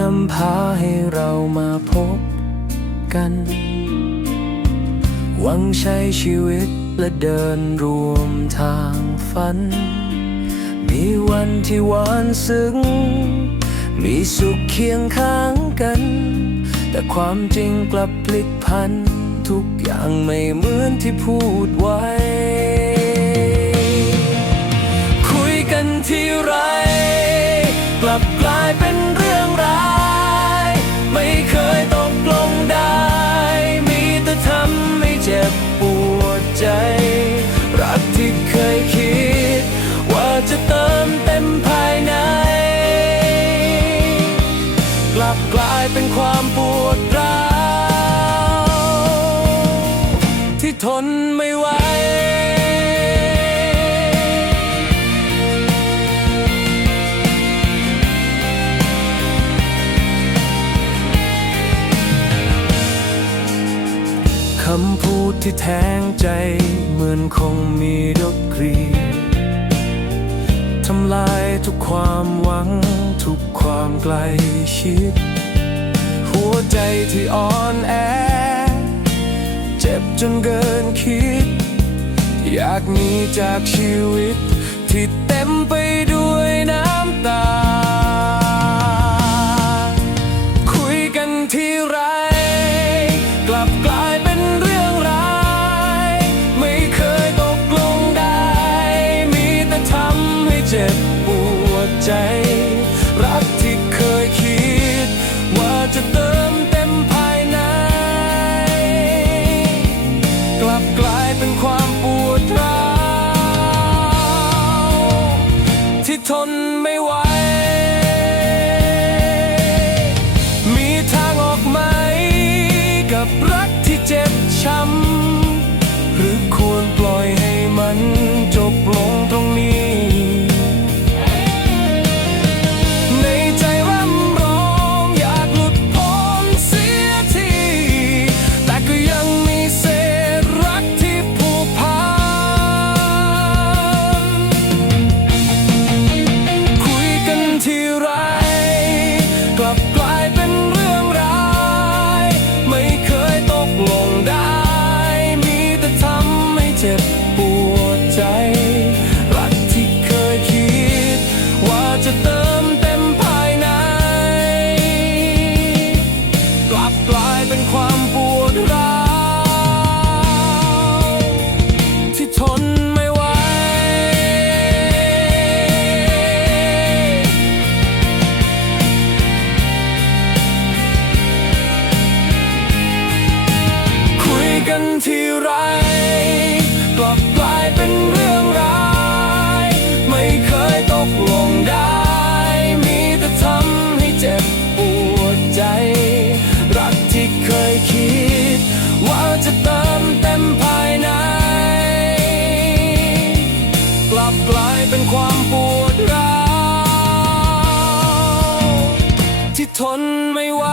นำพาให้เรามาพบกัน หวังใช้ชีวิตและเดินรวมทางฝัน มีวันที่หวานซึ้ง มีสุขเคียงข้างกัน แต่ความจริงกลับพลิกพัน ทุกอย่างไม่เหมือนที่พูดไว้ นไม่ไหวคำพูดที่แทงใจเหมือนคงมีดอกกรีทำลายทุกความหวัง ทุกความใกล้ชิด หัวใจที่อ่อน จนเกินคิด อยากหนีจากชีวิต ที่เต็มไปด้วยน้ำตา คุยกันที่ไรกลับกลายเป็นเรื่องร้าย ไม่เคยตกลงได้ มีแต่ทำให้เจ็บปวดใจ ทนไม่ไหว มีทางออกไหม กับรักที่เจ็บช้ำ ไรกลับกลายเป็นเรื่องร้าย ไม่เคยตกลงได้ มีแต่ทำให้เจ็บปวดใจ รักที่เคยคิด ว่าจะเติมเต็มภายใน กลับกลายเป็นความปวดร้าวที่ทนไม่ไหว